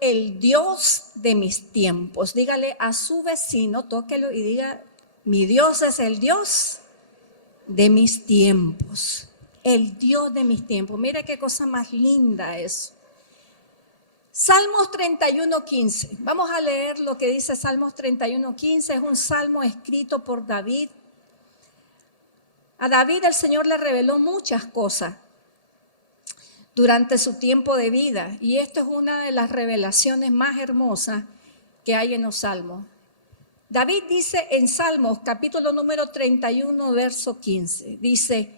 el Dios de mis tiempos. Dígale a su vecino, tóquelo y diga, mi Dios es el Dios de mis tiempos. El Dios de mis tiempos. Mire qué cosa más linda es. Salmos 31:15. Vamos a leer lo que dice Salmos 31:15. Es un salmo escrito por David. A David el Señor le reveló muchas cosas durante su tiempo de vida. Y esto es una de las revelaciones más hermosas que hay en los salmos. David dice en Salmos, capítulo número 31, verso 15. Dice,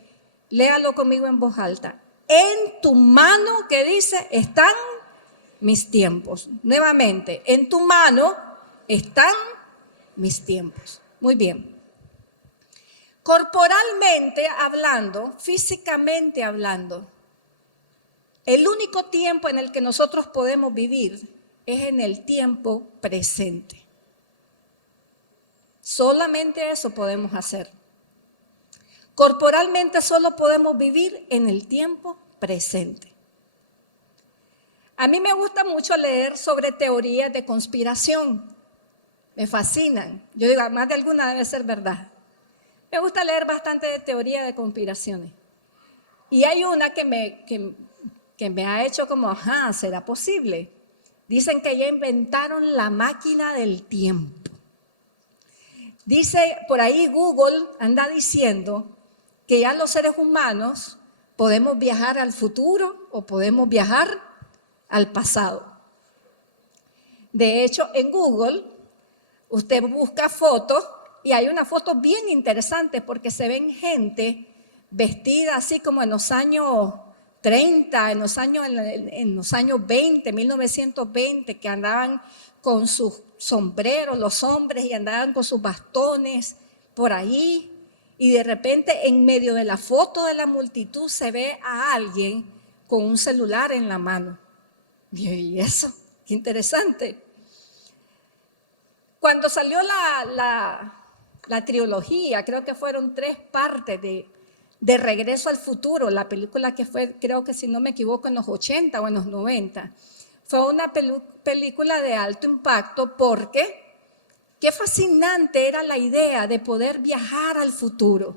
léalo conmigo en voz alta. En tu mano, ¿qué dice? Están mis tiempos. Nuevamente, en tu mano están mis tiempos. Muy bien. Corporalmente hablando, físicamente hablando, el único tiempo en el que nosotros podemos vivir es en el tiempo presente. Solamente eso podemos hacer. Corporalmente solo podemos vivir en el tiempo presente. A mí me gusta mucho leer sobre teorías de conspiración. Me fascinan. Yo digo, más de alguna debe ser verdad. Me gusta leer bastante de teoría de conspiraciones. Y hay una que me ha hecho como, ajá, ¿será posible? Dicen que ya inventaron la máquina del tiempo. Dice, por ahí Google anda diciendo que ya los seres humanos podemos viajar al futuro o podemos viajar al pasado. De hecho, en Google usted busca fotos y hay unas fotos bien interesantes porque se ven gente vestida así como en los años 30, en los años 20, 1920, que andaban con sus sombreros los hombres y andaban con sus bastones por ahí. Y de repente en medio de la foto de la multitud se ve a alguien con un celular en la mano. Y eso, qué interesante. Cuando salió la trilogía, creo que fueron 3 partes de Regreso al Futuro, la película que fue, creo que si no me equivoco, en los 80 o en los 90. Fue una película de alto impacto porque qué fascinante era la idea de poder viajar al futuro.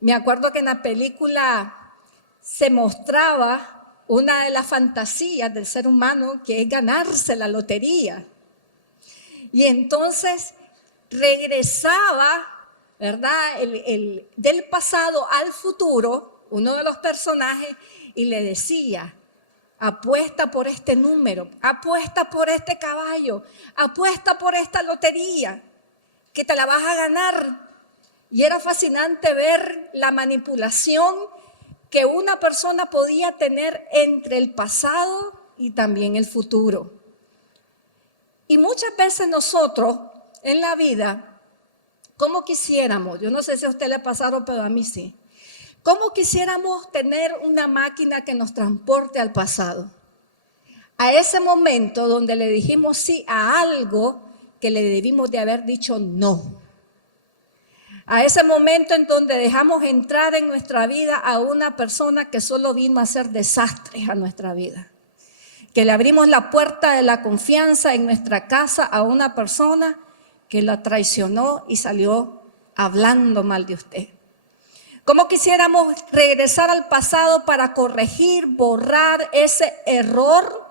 Me acuerdo que en la película se mostraba una de las fantasías del ser humano, que es ganarse la lotería. Y entonces regresaba, ¿verdad?, del pasado al futuro, uno de los personajes, y le decía, apuesta por este número, apuesta por este caballo, apuesta por esta lotería, que te la vas a ganar. Y era fascinante ver la manipulación que una persona podía tener entre el pasado y también el futuro. Y muchas veces nosotros en la vida, como quisiéramos, yo no sé si a usted le pasaron, pero a mí sí, como quisiéramos tener una máquina que nos transporte al pasado. A ese momento donde le dijimos sí a algo que le debimos de haber dicho no. A ese momento en donde dejamos entrar en nuestra vida a una persona que solo vino a hacer desastres a nuestra vida. Que le abrimos la puerta de la confianza en nuestra casa a una persona que la traicionó y salió hablando mal de usted. ¿Cómo quisiéramos regresar al pasado para corregir, borrar ese error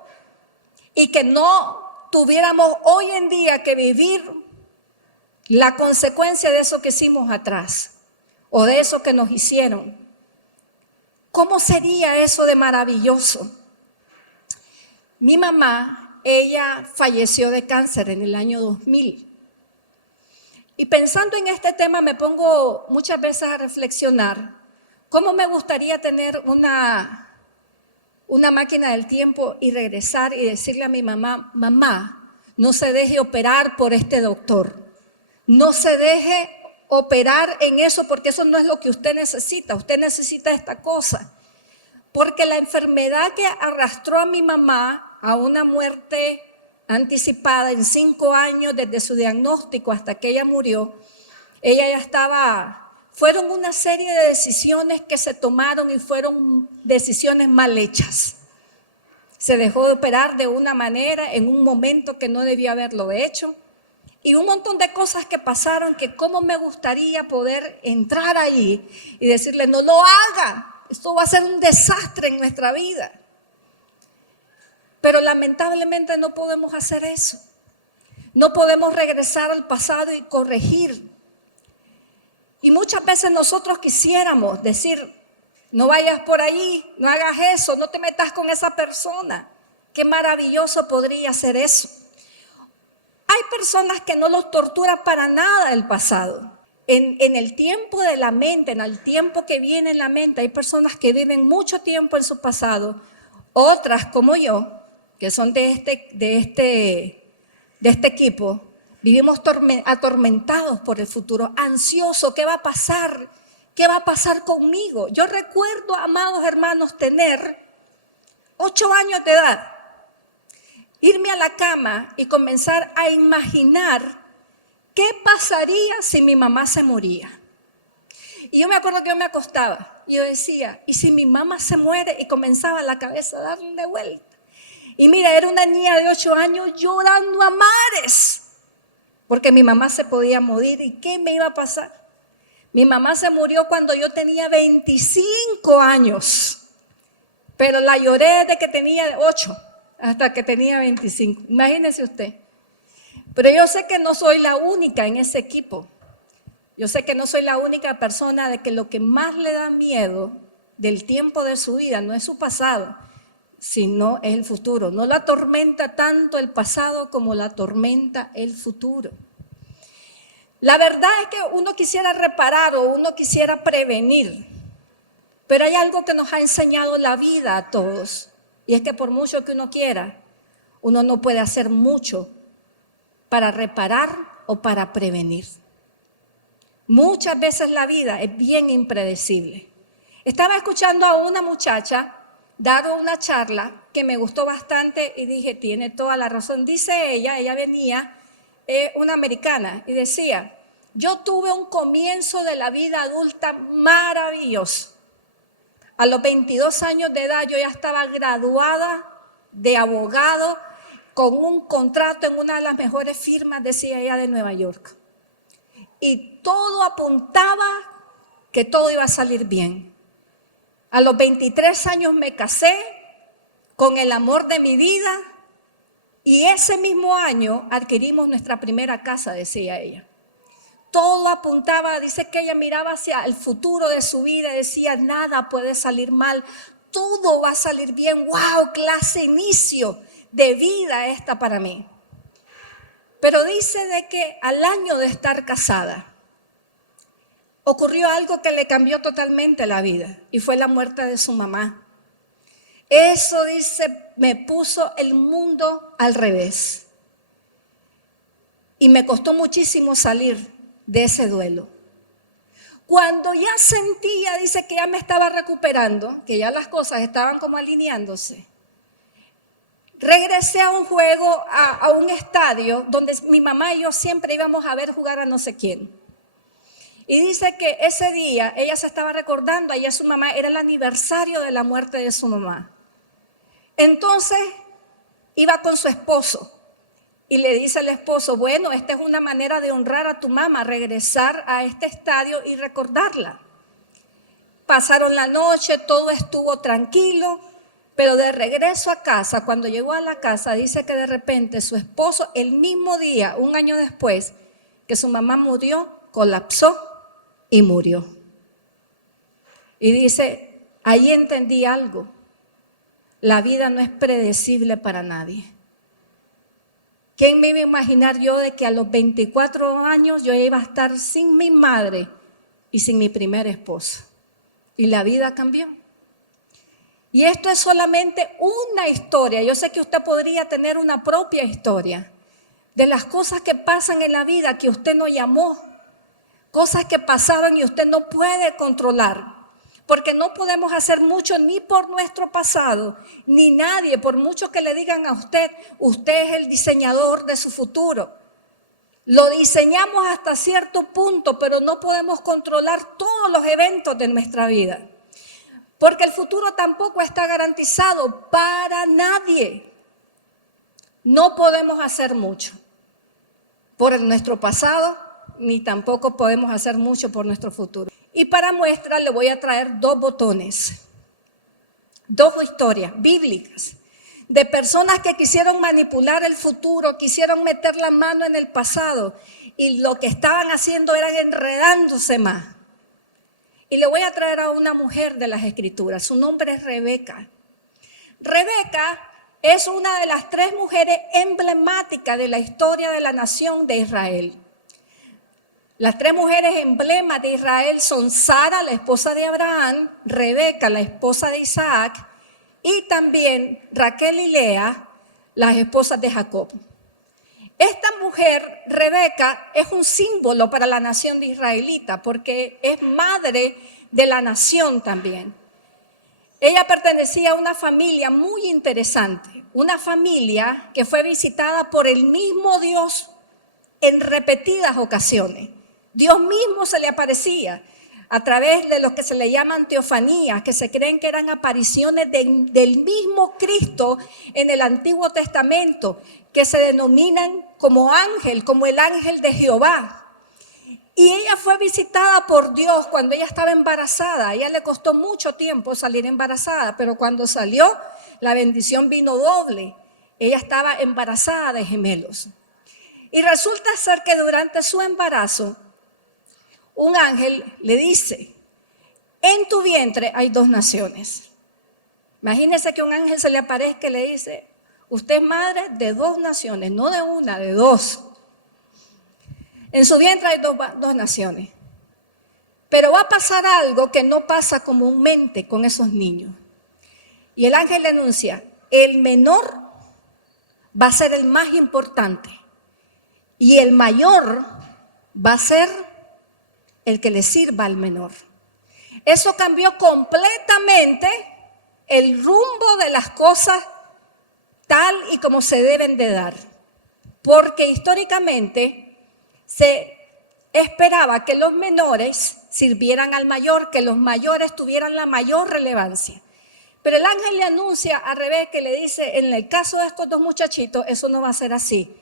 y que no tuviéramos hoy en día que vivir la consecuencia de eso que hicimos atrás o de eso que nos hicieron? ¿Cómo sería eso de maravilloso? Mi mamá, ella falleció de cáncer en el año 2000. Y pensando en este tema me pongo muchas veces a reflexionar cómo me gustaría tener una máquina del tiempo y regresar y decirle a mi mamá, mamá, no se deje operar por este doctor. No se deje operar en eso porque eso no es lo que usted necesita esta cosa. Porque la enfermedad que arrastró a mi mamá a una muerte anticipada en 5 años desde su diagnóstico hasta que ella murió, ella ya estaba, fueron una serie de decisiones que se tomaron y fueron decisiones mal hechas. se dejó de operar de una manera en un momento que no debía haberlo hecho. Y un montón de cosas que pasaron que cómo me gustaría poder entrar ahí y decirle, no lo haga, esto va a ser un desastre en nuestra vida. Pero lamentablemente no podemos hacer eso. No podemos regresar al pasado y corregir. Y muchas veces nosotros quisiéramos decir, no vayas por ahí, no hagas eso, no te metas con esa persona. Qué maravilloso podría ser eso. Hay personas que no los tortura para nada el pasado. En el tiempo de la mente, en el tiempo que viene en la mente, hay personas que viven mucho tiempo en su pasado. Otras, como yo, que son de este equipo, vivimos atormentados por el futuro, ansiosos. ¿Qué va a pasar? ¿Qué va a pasar conmigo? Yo recuerdo, amados hermanos, tener 8 años de edad, irme a la cama y comenzar a imaginar qué pasaría si mi mamá se moría. Y yo me acuerdo que yo me acostaba y yo decía, ¿y si mi mamá se muere? Y comenzaba la cabeza a darle vuelta. Y mira, era una niña de 8 años llorando a mares, porque mi mamá se podía morir. ¿Y qué me iba a pasar? Mi mamá se murió cuando yo tenía 25 años, pero la lloré desde que tenía 8 hasta que tenía 25. Imagínese usted. Pero yo sé que no soy la única en ese equipo. Yo sé que no soy la única persona de que lo que más le da miedo del tiempo de su vida no es su pasado, sino es el futuro. No la atormenta tanto el pasado como la atormenta el futuro. La verdad es que uno quisiera reparar o uno quisiera prevenir, pero hay algo que nos ha enseñado la vida a todos, y es que por mucho que uno quiera, uno no puede hacer mucho para reparar o para prevenir. Muchas veces la vida es bien impredecible. Estaba escuchando a una muchacha dar una charla que me gustó bastante y dije, tiene toda la razón. Dice ella venía, una americana, y decía, yo tuve un comienzo de la vida adulta maravilloso. A los 22 años de edad yo ya estaba graduada de abogado con un contrato en una de las mejores firmas, decía ella, de Nueva York. Y todo apuntaba que todo iba a salir bien. A los 23 años me casé con el amor de mi vida y ese mismo año adquirimos nuestra primera casa, decía ella. Todo apuntaba, dice que ella miraba hacia el futuro de su vida y decía, nada puede salir mal, todo va a salir bien. ¡Wow! Clase inicio de vida esta para mí. Pero dice de que al año de estar casada, ocurrió algo que le cambió totalmente la vida y fue la muerte de su mamá. Eso, dice, me puso el mundo al revés. Y me costó muchísimo salir de ese duelo. Cuando ya sentía, dice, que ya me estaba recuperando, que ya las cosas estaban como alineándose, regresé a un juego, a un estadio donde mi mamá y yo siempre íbamos a ver jugar a no sé quién. Y dice que ese día ella se estaba recordando, allá su mamá, era el aniversario de la muerte de su mamá. Entonces iba con su esposo y le dice al esposo, bueno, esta es una manera de honrar a tu mamá, regresar a este estadio y recordarla. Pasaron la noche, todo estuvo tranquilo, pero de regreso a casa, cuando llegó a la casa, dice que de repente su esposo, el mismo día, un año después que su mamá murió, colapsó y murió. Y dice, ahí entendí algo. La vida no es predecible para nadie. ¿Quién me iba a imaginar yo de que a los 24 años yo iba a estar sin mi madre y sin mi primer esposo? Y la vida cambió. Y esto es solamente una historia. Yo sé que usted podría tener una propia historia de las cosas que pasan en la vida que usted no llamó. Cosas que pasaron y usted no puede controlar, porque no podemos hacer mucho ni por nuestro pasado, ni nadie, por mucho que le digan a usted, usted es el diseñador de su futuro. Lo diseñamos hasta cierto punto, pero no podemos controlar todos los eventos de nuestra vida. Porque el futuro tampoco está garantizado para nadie. No podemos hacer mucho por nuestro pasado, ni tampoco podemos hacer mucho por nuestro futuro. Y para muestra le voy a traer 2 botones, 2 historias bíblicas de personas que quisieron manipular el futuro, quisieron meter la mano en el pasado y lo que estaban haciendo era enredándose más. Y le voy a traer a una mujer de las Escrituras, su nombre es Rebeca. Rebeca es una de las 3 mujeres emblemáticas de la historia de la nación de Israel. Las 3 mujeres emblemas de Israel son Sara, la esposa de Abraham, Rebeca, la esposa de Isaac, y también Raquel y Lea, las esposas de Jacob. Esta mujer, Rebeca, es un símbolo para la nación de israelita porque es madre de la nación también. Ella pertenecía a una familia muy interesante, una familia que fue visitada por el mismo Dios en repetidas ocasiones. Dios mismo se le aparecía a través de lo que se le llaman teofanías, que se creen que eran apariciones del mismo Cristo en el Antiguo Testamento, que se denominan como ángel, como el ángel de Jehová. Y ella fue visitada por Dios cuando ella estaba embarazada. A ella le costó mucho tiempo salir embarazada, pero cuando salió, la bendición vino doble. Ella estaba embarazada de gemelos. Y resulta ser que durante su embarazo, un ángel le dice, en tu vientre hay 2 naciones. Imagínese que un ángel se le aparezca y le dice, usted es madre de 2 naciones, no de una, de 2. En su vientre hay dos naciones. Pero va a pasar algo que no pasa comúnmente con esos niños. Y el ángel le anuncia, el menor va a ser el más importante. Y el mayor va a ser el que le sirva al menor. Eso cambió completamente el rumbo de las cosas tal y como se deben de dar. Porque históricamente se esperaba que los menores sirvieran al mayor, que los mayores tuvieran la mayor relevancia. Pero el ángel le anuncia a Rebeca y le dice, en el caso de estos 2 muchachitos, eso no va a ser así.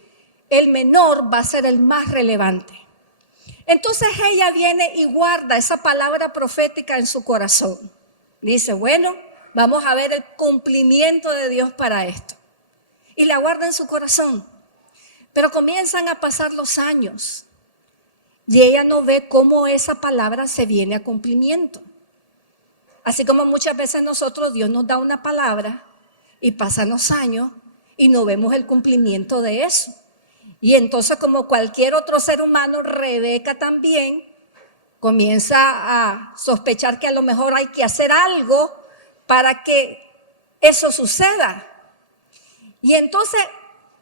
El menor va a ser el más relevante. Entonces ella viene y guarda esa palabra profética en su corazón. Dice, bueno, vamos a ver el cumplimiento de Dios para esto. Y la guarda en su corazón. Pero comienzan a pasar los años y ella no ve cómo esa palabra se viene a cumplimiento. Así como muchas veces nosotros, Dios nos da una palabra y pasan los años y no vemos el cumplimiento de eso. Y entonces, como cualquier otro ser humano, Rebeca también comienza a sospechar que a lo mejor hay que hacer algo para que eso suceda. Y entonces,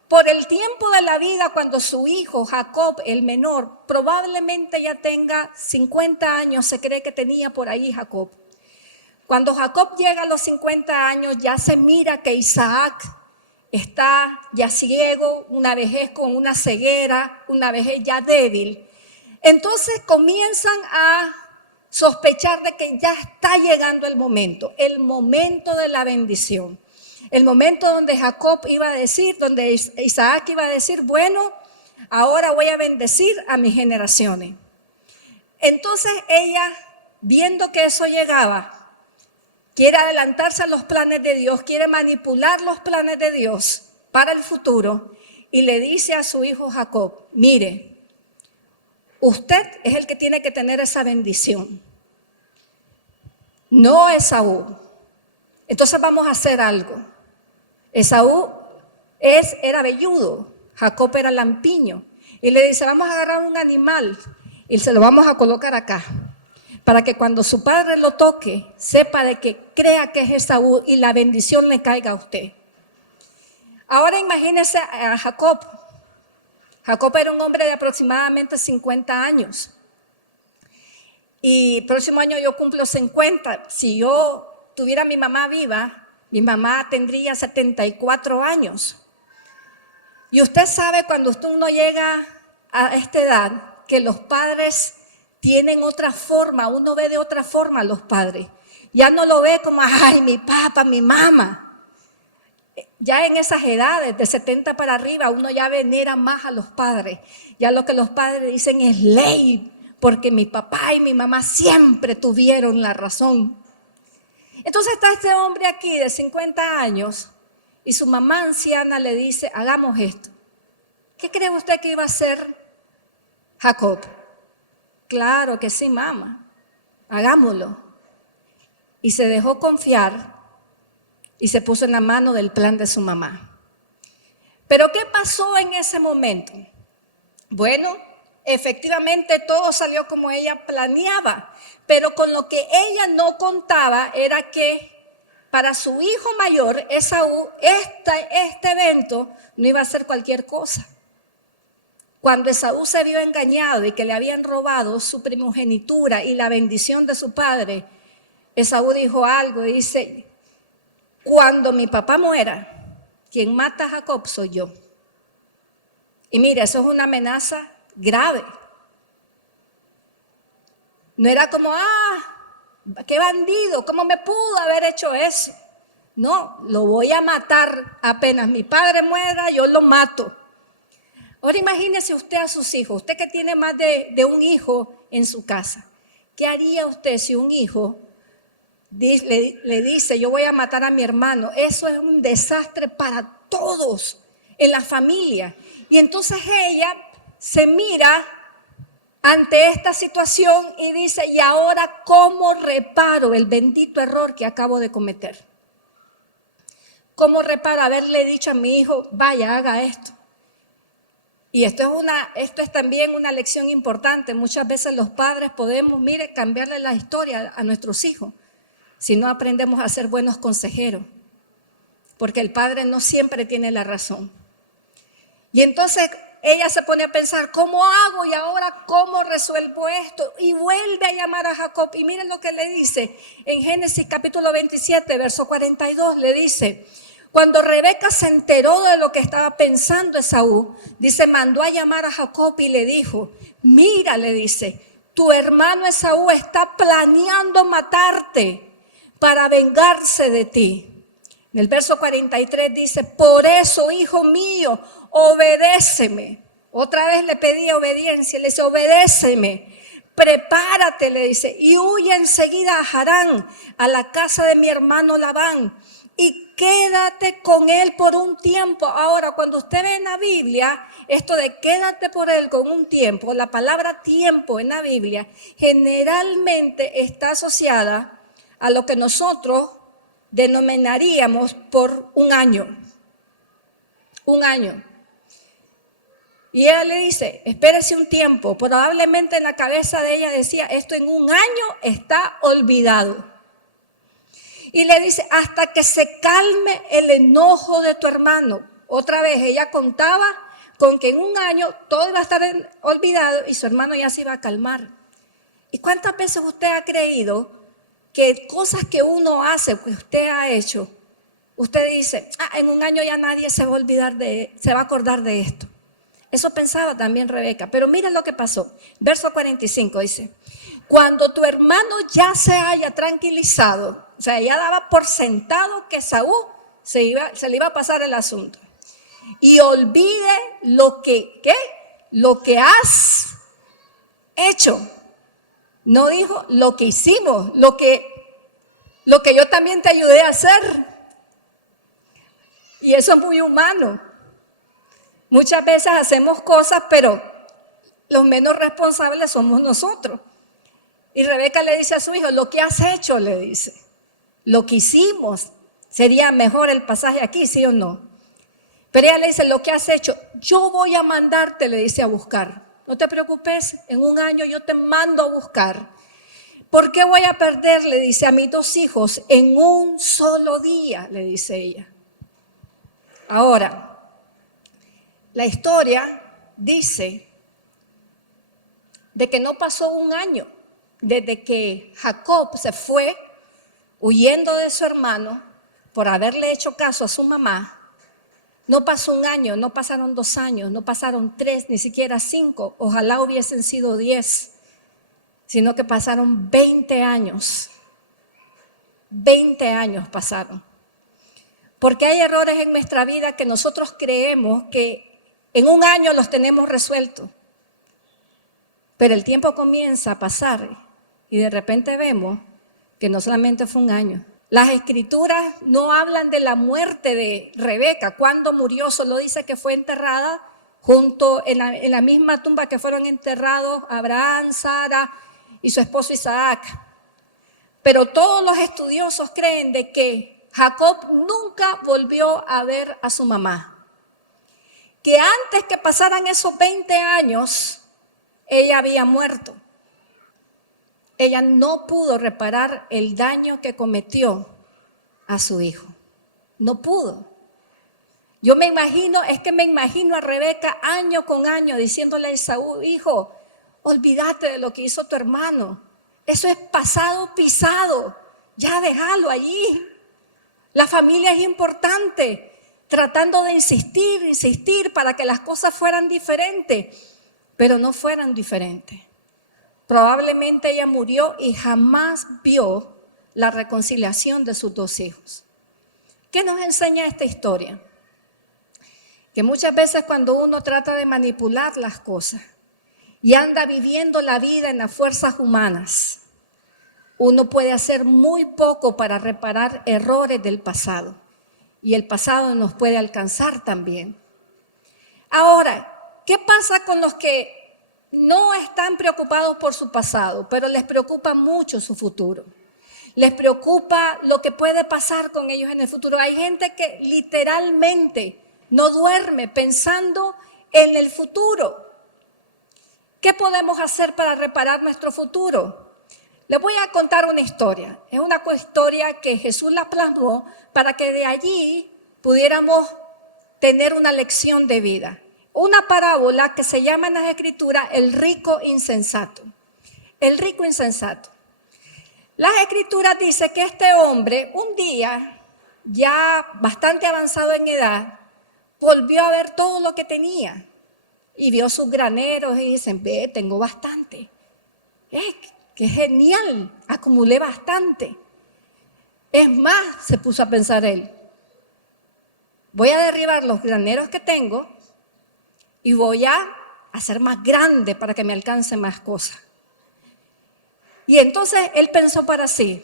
por el tiempo de la vida, cuando su hijo Jacob, el menor, probablemente ya tenga 50 años, se cree que tenía por ahí Jacob. Cuando Jacob llega a los 50 años, ya se mira que Isaac está ya ciego, una vejez con una ceguera, una vejez ya débil. Entonces comienzan a sospechar de que ya está llegando el momento de la bendición. El momento donde Jacob iba a decir, donde Isaac iba a decir, bueno, ahora voy a bendecir a mis generaciones. Entonces ella, viendo que eso llegaba, quiere adelantarse a los planes de Dios, quiere manipular los planes de Dios para el futuro y le dice a su hijo Jacob, mire, usted es el que tiene que tener esa bendición, no Esaú. Entonces vamos a hacer algo. Esaú era velludo, Jacob era lampiño. Y le dice, vamos a agarrar un animal y se lo vamos a colocar acá, para que cuando su padre lo toque, sepa de que crea que es Esaú y la bendición le caiga a usted. Ahora imagínese a Jacob. Jacob era un hombre de aproximadamente 50 años. Y el próximo año yo cumplo 50. Si yo tuviera a mi mamá viva, mi mamá tendría 74 años. Y usted sabe cuando uno llega a esta edad que los padres tienen otra forma, uno ve de otra forma a los padres. Ya no lo ve como, ay, mi papá, mi mamá. Ya en esas edades, de 70 para arriba, uno ya venera más a los padres. Ya lo que los padres dicen es ley, porque mi papá y mi mamá siempre tuvieron la razón. Entonces está este hombre aquí de 50 años y su mamá anciana le dice, hagamos esto. ¿Qué cree usted que iba a hacer Jacob? Claro que sí, mamá, hagámoslo. Y se dejó confiar y se puso en la mano del plan de su mamá. Pero ¿qué pasó en ese momento? Bueno, efectivamente todo salió como ella planeaba, pero con lo que ella no contaba era que para su hijo mayor, Esaú, este evento no iba a ser cualquier cosa. Cuando Esaú se vio engañado y que le habían robado su primogenitura y la bendición de su padre, Esaú dijo algo y dice, cuando mi papá muera, quien mata a Jacob soy yo. Y mire, eso es una amenaza grave. No era como, qué bandido, ¿cómo me pudo haber hecho eso? No, lo voy a matar apenas mi padre muera, yo lo mato. Ahora imagínese usted a sus hijos, usted que tiene más de un hijo en su casa. ¿Qué haría usted si un hijo le dice, yo voy a matar a mi hermano? Eso es un desastre para todos en la familia. Y entonces ella se mira ante esta situación y dice, ¿y ahora cómo reparo el bendito error que acabo de cometer? ¿Cómo reparo haberle dicho a mi hijo, vaya, haga esto? Y esto es también una lección importante. Muchas veces los padres podemos, cambiarle la historia a nuestros hijos si no aprendemos a ser buenos consejeros, porque el padre no siempre tiene la razón. Y entonces ella se pone a pensar, ¿cómo hago? Y ahora, ¿cómo resuelvo esto? Y vuelve a llamar a Jacob. Y miren lo que le dice en Génesis capítulo 27, verso 42, le dice, cuando Rebeca se enteró de lo que estaba pensando Esaú, dice, mandó a llamar a Jacob y le dijo, mira, le dice, tu hermano Esaú está planeando matarte para vengarse de ti. En el verso 43 dice, por eso, hijo mío, obedéceme. Otra vez le pedí obediencia, le dice, obedéceme. Prepárate, le dice, y huye enseguida a Harán, a la casa de mi hermano Labán, y quédate con él por un tiempo. Ahora, cuando usted ve en la Biblia, esto de quédate por él con un tiempo, la palabra tiempo en la Biblia generalmente está asociada a lo que nosotros denominaríamos por un año. Un año. Y ella le dice, espérese un tiempo. Probablemente en la cabeza de ella decía, esto en un año está olvidado. Y le dice, hasta que se calme el enojo de tu hermano. Otra vez, ella contaba con que en un año todo iba a estar olvidado y su hermano ya se iba a calmar. ¿Y cuántas veces usted ha creído que cosas que uno hace, que usted ha hecho, usted dice, en un año ya nadie se va a acordar de esto? Eso pensaba también Rebeca. Pero mira lo que pasó. Verso 45 dice, cuando tu hermano ya se haya tranquilizado, o sea, ya daba por sentado que Esaú se le iba a pasar el asunto, y olvide lo que has hecho. No dijo lo que hicimos, lo que yo también te ayudé a hacer. Y eso es muy humano. Muchas veces hacemos cosas, pero los menos responsables somos nosotros. Y Rebeca le dice a su hijo, lo que has hecho, le dice, lo que hicimos. Sería mejor el pasaje aquí, ¿sí o no? Pero ella le dice, lo que has hecho, yo voy a mandarte, le dice, a buscar. No te preocupes, en un año yo te mando a buscar. ¿Por qué voy a perder, le dice, a mis dos hijos en un solo día? Le dice ella. Ahora, la historia dice de que no pasó un año desde que Jacob se fue huyendo de su hermano por haberle hecho caso a su mamá. No pasó un año, no pasaron 2 años, no pasaron 3, ni siquiera 5, ojalá hubiesen sido 10, sino que pasaron 20 años. 20 años pasaron. Porque hay errores en nuestra vida que nosotros creemos que en un año los tenemos resueltos. Pero el tiempo comienza a pasar y de repente vemos que no solamente fue un año. Las escrituras no hablan de la muerte de Rebeca. Cuando murió, solo dice que fue enterrada junto en la misma tumba que fueron enterrados Abraham, Sara y su esposo Isaac. Pero todos los estudiosos creen de que Jacob nunca volvió a ver a su mamá. Que antes que pasaran esos 20 años, ella había muerto. Ella no pudo reparar el daño que cometió a su hijo. No pudo. Yo me imagino a Rebeca año con año diciéndole a Esaú, hijo, olvídate de lo que hizo tu hermano. Eso es pasado pisado. Ya déjalo allí. La familia es importante. Tratando de insistir para que las cosas fueran diferentes, pero no fueran diferentes. Probablemente ella murió y jamás vio la reconciliación de sus dos hijos. ¿Qué nos enseña esta historia? Que muchas veces cuando uno trata de manipular las cosas y anda viviendo la vida en las fuerzas humanas, uno puede hacer muy poco para reparar errores del pasado. Y el pasado nos puede alcanzar también. Ahora, ¿qué pasa con los que no están preocupados por su pasado, pero les preocupa mucho su futuro? Les preocupa lo que puede pasar con ellos en el futuro. Hay gente que literalmente no duerme pensando en el futuro. ¿Qué podemos hacer para reparar nuestro futuro? Les voy a contar una historia. Es una historia que Jesús la plasmó para que de allí pudiéramos tener una lección de vida. Una parábola que se llama en las Escrituras el rico insensato. El rico insensato. Las Escrituras dicen que este hombre un día, ya bastante avanzado en edad, volvió a ver todo lo que tenía y vio sus graneros y dicen, ve, tengo bastante. ¡Qué genial! Acumulé bastante. Es más, se puso a pensar él, voy a derribar los graneros que tengo y voy a hacer más grande para que me alcance más cosas. Y entonces él pensó para sí,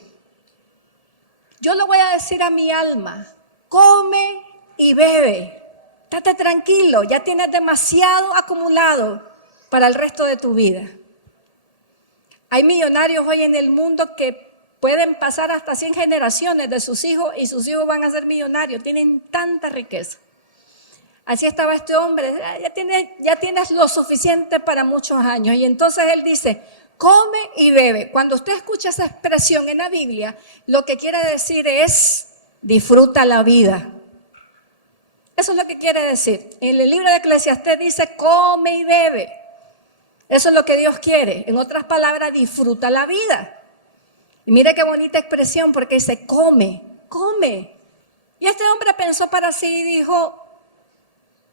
yo le voy a decir a mi alma, come y bebe, estate tranquilo, ya tienes demasiado acumulado para el resto de tu vida. Hay millonarios hoy en el mundo que pueden pasar hasta 100 generaciones de sus hijos y sus hijos van a ser millonarios, tienen tanta riqueza. Así estaba este hombre, ya tienes lo suficiente para muchos años. Y entonces él dice, come y bebe. Cuando usted escucha esa expresión en la Biblia, lo que quiere decir es, disfruta la vida. Eso es lo que quiere decir. En el libro de Eclesiastés dice, come y bebe. Eso es lo que Dios quiere. En otras palabras, disfruta la vida. Y mire qué bonita expresión porque dice, come, come. Y este hombre pensó para sí y dijo,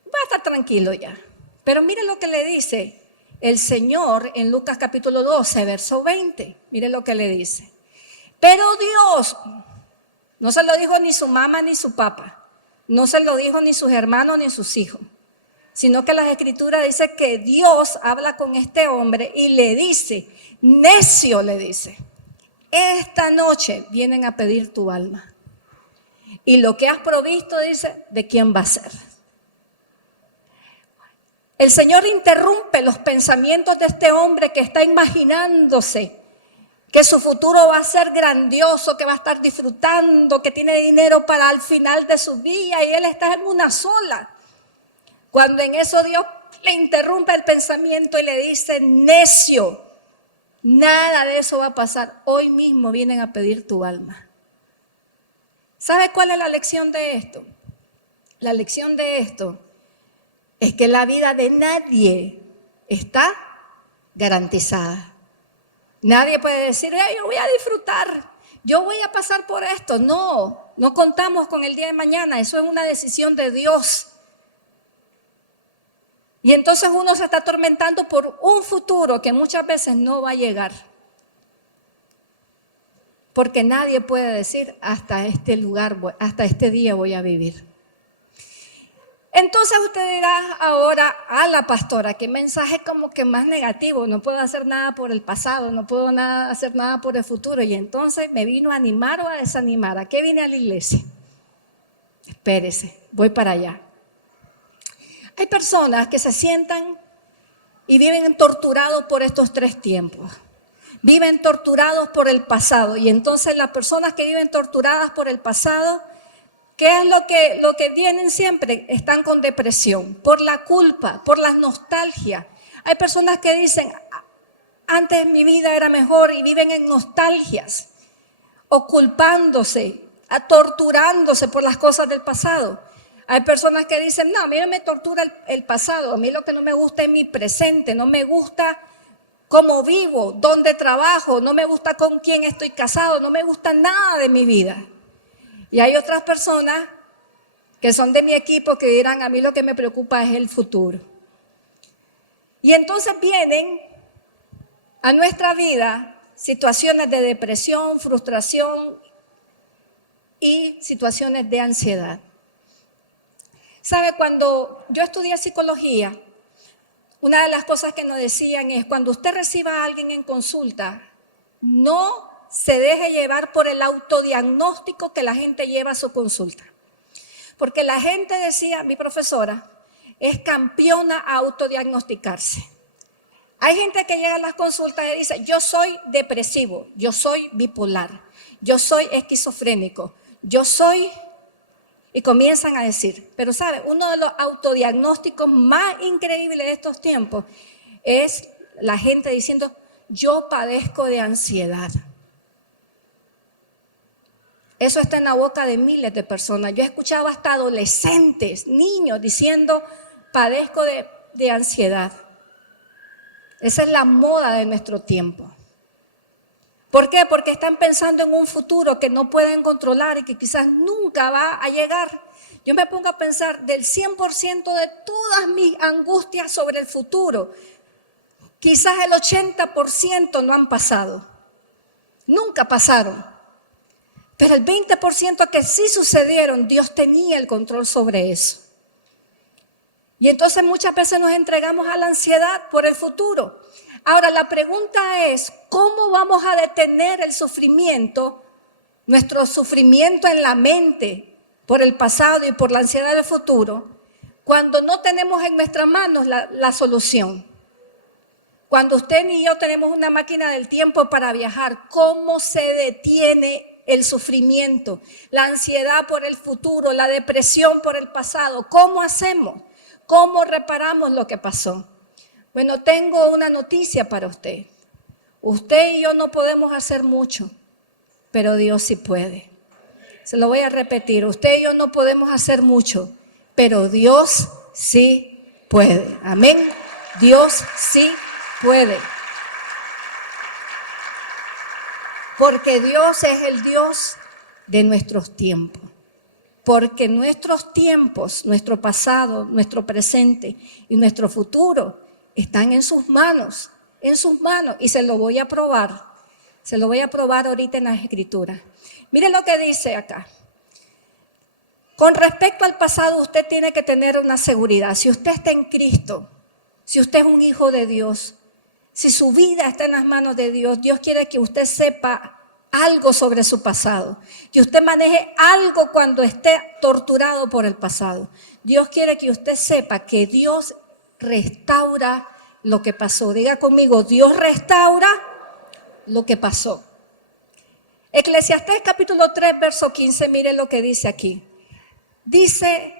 va a estar tranquilo ya. Pero mire lo que le dice el Señor en Lucas capítulo 12, verso 20. Mire lo que le dice. Pero Dios, no se lo dijo ni su mamá ni su papá. No se lo dijo ni sus hermanos ni sus hijos. Sino que las Escrituras dicen que Dios habla con este hombre y le dice, necio le dice, esta noche vienen a pedir tu alma. Y lo que has provisto, dice, ¿de quién va a ser? El Señor interrumpe los pensamientos de este hombre que está imaginándose que su futuro va a ser grandioso, que va a estar disfrutando, que tiene dinero para el final de su vida y él está en una sola. Cuando en eso Dios le interrumpe el pensamiento y le dice, necio, nada de eso va a pasar. Hoy mismo vienen a pedir tu alma. ¿Sabe cuál es la lección de esto? La lección de esto es que la vida de nadie está garantizada. Nadie puede decir, yo voy a disfrutar, yo voy a pasar por esto. No, no contamos con el día de mañana, eso es una decisión de Dios. Y entonces uno se está atormentando por un futuro que muchas veces no va a llegar. porque nadie puede decir hasta este lugar, hasta este día voy a vivir. Entonces usted dirá ahora a la pastora, qué mensaje como que más negativo, no puedo hacer nada por el pasado, no puedo hacer nada por el futuro. Y entonces me vino a animar o a desanimar. ¿A qué vine a la iglesia? Espérese, voy para allá. Hay personas que se sientan y viven torturados por estos 3 tiempos. Viven torturados por el pasado. Y entonces las personas que viven torturadas por el pasado, ¿qué es lo que tienen siempre? Están con depresión, por la culpa, por la nostalgia. Hay personas que dicen, antes mi vida era mejor y viven en nostalgias, o culpándose, torturándose por las cosas del pasado. Hay personas que dicen, no, a mí no me tortura el pasado, a mí lo que no me gusta es mi presente, no me gusta cómo vivo, dónde trabajo, no me gusta con quién estoy casado, no me gusta nada de mi vida. Y hay otras personas que son de mi equipo que dirán, a mí lo que me preocupa es el futuro. Y entonces vienen a nuestra vida situaciones de depresión, frustración y situaciones de ansiedad. ¿Sabe? Cuando yo estudié psicología, una de las cosas que nos decían es, cuando usted reciba a alguien en consulta, no se deje llevar por el autodiagnóstico que la gente lleva a su consulta. Porque la gente decía, mi profesora es campeona a autodiagnosticarse. Hay gente que llega a las consultas y dice, yo soy depresivo, yo soy bipolar, yo soy esquizofrénico, yo soy... Y comienzan a decir, pero ¿sabe? Uno de los autodiagnósticos más increíbles de estos tiempos es la gente diciendo, yo padezco de ansiedad. Eso está en la boca de miles de personas. Yo he escuchado hasta adolescentes, niños diciendo, padezco de ansiedad. Esa es la moda de nuestro tiempo. ¿Por qué? Porque están pensando en un futuro que no pueden controlar y que quizás nunca va a llegar. Yo me pongo a pensar del 100% de todas mis angustias sobre el futuro. Quizás el 80% no han pasado. Nunca pasaron. Pero el 20% que sí sucedieron, Dios tenía el control sobre eso. Y entonces muchas veces nos entregamos a la ansiedad por el futuro. Ahora la pregunta es, ¿cómo vamos a detener el sufrimiento, nuestro sufrimiento en la mente por el pasado y por la ansiedad del futuro, cuando no tenemos en nuestras manos la solución? Cuando usted ni yo tenemos una máquina del tiempo para viajar, ¿cómo se detiene el sufrimiento, la ansiedad por el futuro, la depresión por el pasado? ¿Cómo hacemos? ¿Cómo reparamos lo que pasó? Bueno, tengo una noticia para usted. Usted y yo no podemos hacer mucho, pero Dios sí puede. Se lo voy a repetir. Usted y yo no podemos hacer mucho, pero Dios sí puede. Amén. Dios sí puede. Porque Dios es el Dios de nuestros tiempos. Porque nuestros tiempos, nuestro pasado, nuestro presente y nuestro futuro están en sus manos, y se lo voy a probar. Se lo voy a probar ahorita en las Escrituras. Miren lo que dice acá. Con respecto al pasado, usted tiene que tener una seguridad. Si usted está en Cristo, si usted es un hijo de Dios, si su vida está en las manos de Dios, Dios quiere que usted sepa algo sobre su pasado, que usted maneje algo cuando esté torturado por el pasado. Dios quiere que usted sepa que Dios restaura lo que pasó. Diga conmigo, Dios restaura lo que pasó. Eclesiastés capítulo 3, verso 15, mire lo que dice aquí. Dice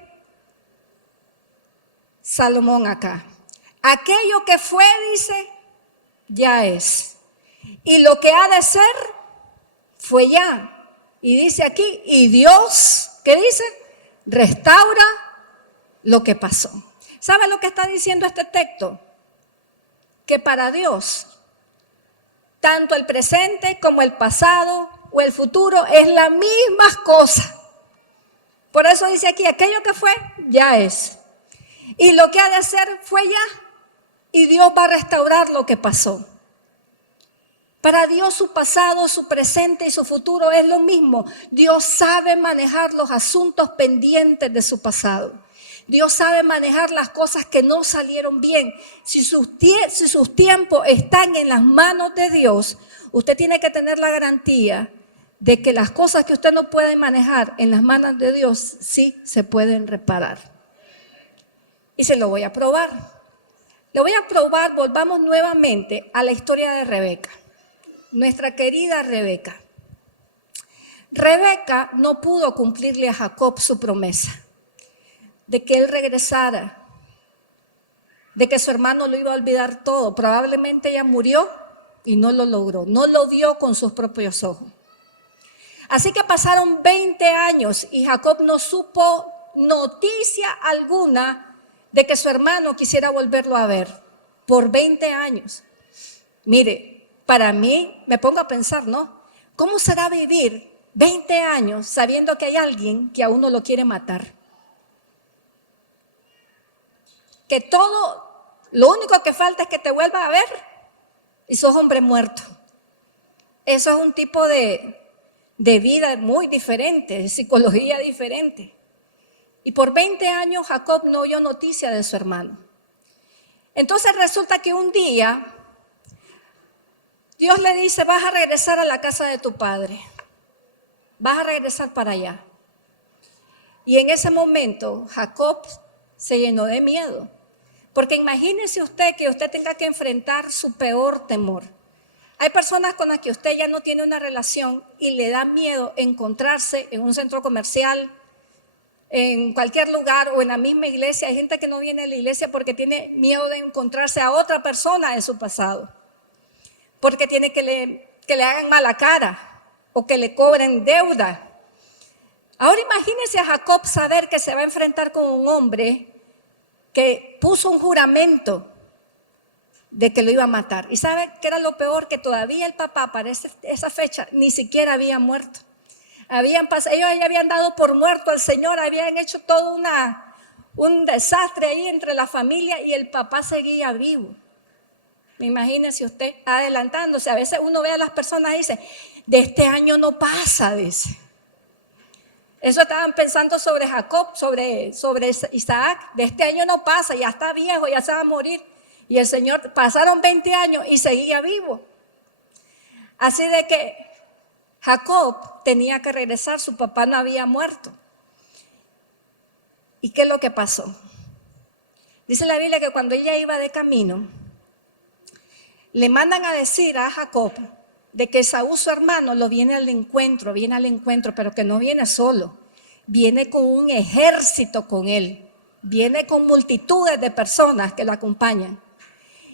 Salomón acá, aquello que fue, dice, ya es. Y lo que ha de ser, fue ya. Y dice aquí, y Dios, ¿qué dice? Restaura lo que pasó. ¿Sabe lo que está diciendo este texto? Que para Dios, tanto el presente como el pasado o el futuro es la misma cosa. Por eso dice aquí, aquello que fue, ya es. Y lo que ha de ser, fue ya. Y Dios va a restaurar lo que pasó. Para Dios su pasado, su presente y su futuro es lo mismo. Dios sabe manejar los asuntos pendientes de su pasado. Dios sabe manejar las cosas que no salieron bien. Si sus tiempos están en las manos de Dios, usted tiene que tener la garantía de que las cosas que usted no puede manejar en las manos de Dios sí se pueden reparar. Y se lo voy a probar. Lo voy a probar, volvamos nuevamente a la historia de Rebeca. Nuestra querida Rebeca. Rebeca no pudo cumplirle a Jacob su promesa de que él regresara, de que su hermano lo iba a olvidar todo. Probablemente ella murió y no lo logró, no lo vio con sus propios ojos. Así que pasaron 20 años y Jacob no supo noticia alguna de que su hermano quisiera volverlo a ver. Por 20 años. Mire, para mí, me pongo a pensar, ¿no? ¿Cómo será vivir 20 años sabiendo que hay alguien que a uno lo quiere matar? Que todo, lo único que falta es que te vuelva a ver y sos hombre muerto. Eso es un tipo de vida muy diferente, de psicología diferente. Y por 20 años Jacob no oyó noticia de su hermano. Entonces resulta que un día Dios le dice, vas a regresar a la casa de tu padre, vas a regresar para allá. Y en ese momento Jacob se llenó de miedo, porque imagínese usted que usted tenga que enfrentar su peor temor. Hay personas con las que usted ya no tiene una relación y le da miedo encontrarse en un centro comercial, en cualquier lugar o en la misma iglesia. Hay gente que no viene a la iglesia porque tiene miedo de encontrarse a otra persona de su pasado. Porque tiene que le hagan mala cara o que le cobren deuda. Ahora imagínese a Jacob saber que se va a enfrentar con un hombre que puso un juramento de que lo iba a matar. ¿Y sabe qué era lo peor? Que todavía el papá para esa fecha ni siquiera había muerto. Ellos ya habían dado por muerto al Señor, habían hecho todo un desastre ahí entre la familia y el papá seguía vivo. Imagínese usted adelantándose. A veces uno ve a las personas y dice, de este año no pasa, dice. Eso estaban pensando sobre Jacob, sobre Isaac. De este año no pasa, ya está viejo, ya se va a morir. Y el Señor, pasaron 20 años y seguía vivo. Así de que Jacob tenía que regresar, su papá no había muerto. ¿Y qué es lo que pasó? Dice la Biblia que cuando ella iba de camino, le mandan a decir a Jacob de que Esaú, su hermano, viene al encuentro, pero que no viene solo, viene con un ejército con él, viene con multitudes de personas que lo acompañan.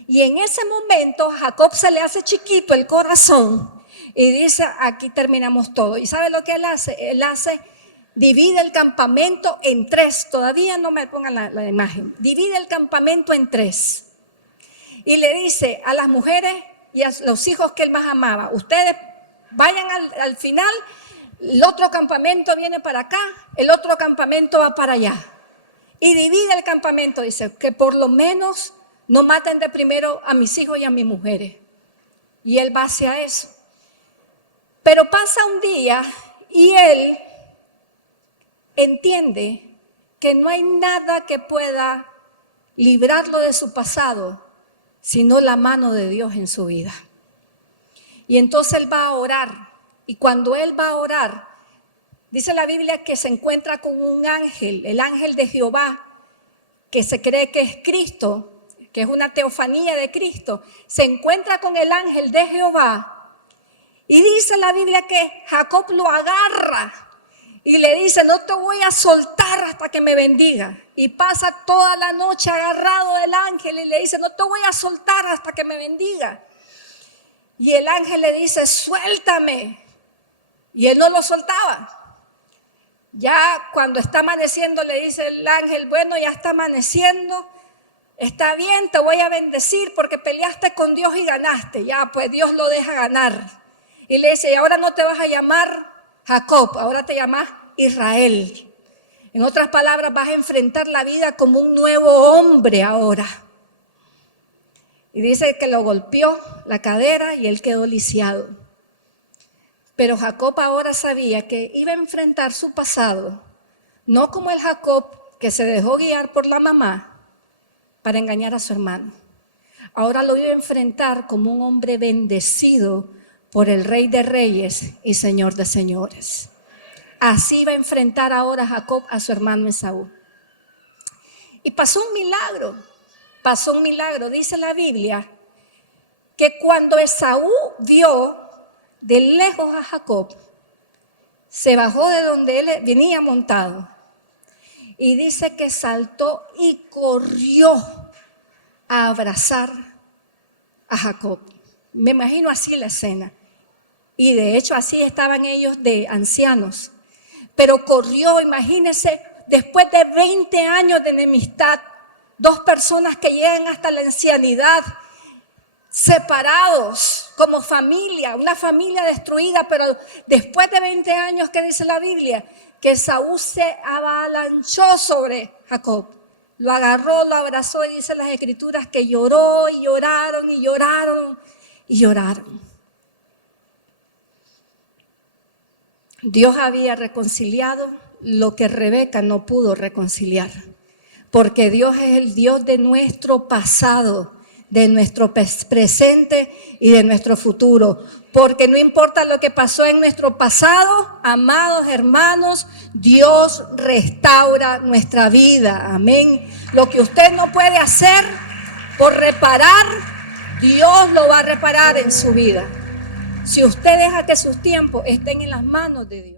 Y en ese momento a Jacob se le hace chiquito el corazón y dice, aquí terminamos todo. ¿Y sabe lo que él hace? Divide el campamento en 3, todavía no me pongan la imagen, divide el campamento en 3. Y le dice a las mujeres y a los hijos que él más amaba, ustedes vayan al final, el otro campamento viene para acá, el otro campamento va para allá. Y divide el campamento, dice, que por lo menos no maten de primero a mis hijos y a mis mujeres. Y él va hacia eso. Pero pasa un día y él entiende que no hay nada que pueda librarlo de su pasado, sino la mano de Dios en su vida. Y entonces él va a orar. Y cuando él va a orar, dice la Biblia que se encuentra con un ángel, el ángel de Jehová, que se cree que es Cristo, que es una teofanía de Cristo. Se encuentra con el ángel de Jehová. Y dice la Biblia que Jacob lo agarra y le dice, no te voy a soltar hasta que me bendiga. Y pasa toda la noche agarrado del ángel y le dice, no te voy a soltar hasta que me bendiga. Y el ángel le dice, suéltame. Y él no lo soltaba. Ya cuando está amaneciendo le dice el ángel, bueno, ya está amaneciendo, está bien, te voy a bendecir porque peleaste con Dios y ganaste. Ya, pues Dios lo deja ganar. Y le dice, y ahora no te vas a llamar Jacob, ahora te llamas Israel. En otras palabras, vas a enfrentar la vida como un nuevo hombre ahora. Y dice que lo golpeó la cadera y él quedó lisiado. Pero Jacob ahora sabía que iba a enfrentar su pasado, no como el Jacob que se dejó guiar por la mamá para engañar a su hermano. Ahora lo iba a enfrentar como un hombre bendecido por el Rey de Reyes y Señor de Señores. Así iba a enfrentar ahora Jacob a su hermano Esaú. Y pasó un milagro. Dice la Biblia que cuando Esaú vio de lejos a Jacob, se bajó de donde él venía montado y dice que saltó y corrió a abrazar a Jacob. Me imagino así la escena. Y de hecho así estaban ellos de ancianos. Pero corrió, imagínense, después de 20 años de enemistad, dos personas que llegan hasta la ancianidad, separados como familia, una familia destruida, pero después de 20 años, ¿qué dice la Biblia? Que Esaú se avalanchó sobre Jacob. Lo agarró, lo abrazó y dice las Escrituras que lloró y lloraron y lloraron y lloraron. Dios había reconciliado lo que Rebeca no pudo reconciliar, porque Dios es el Dios de nuestro pasado, de nuestro presente y de nuestro futuro. Porque no importa lo que pasó en nuestro pasado, amados hermanos, Dios restaura nuestra vida. Amén. Lo que usted no puede hacer por reparar, Dios lo va a reparar en su vida. Si usted deja que sus tiempos estén en las manos de Dios.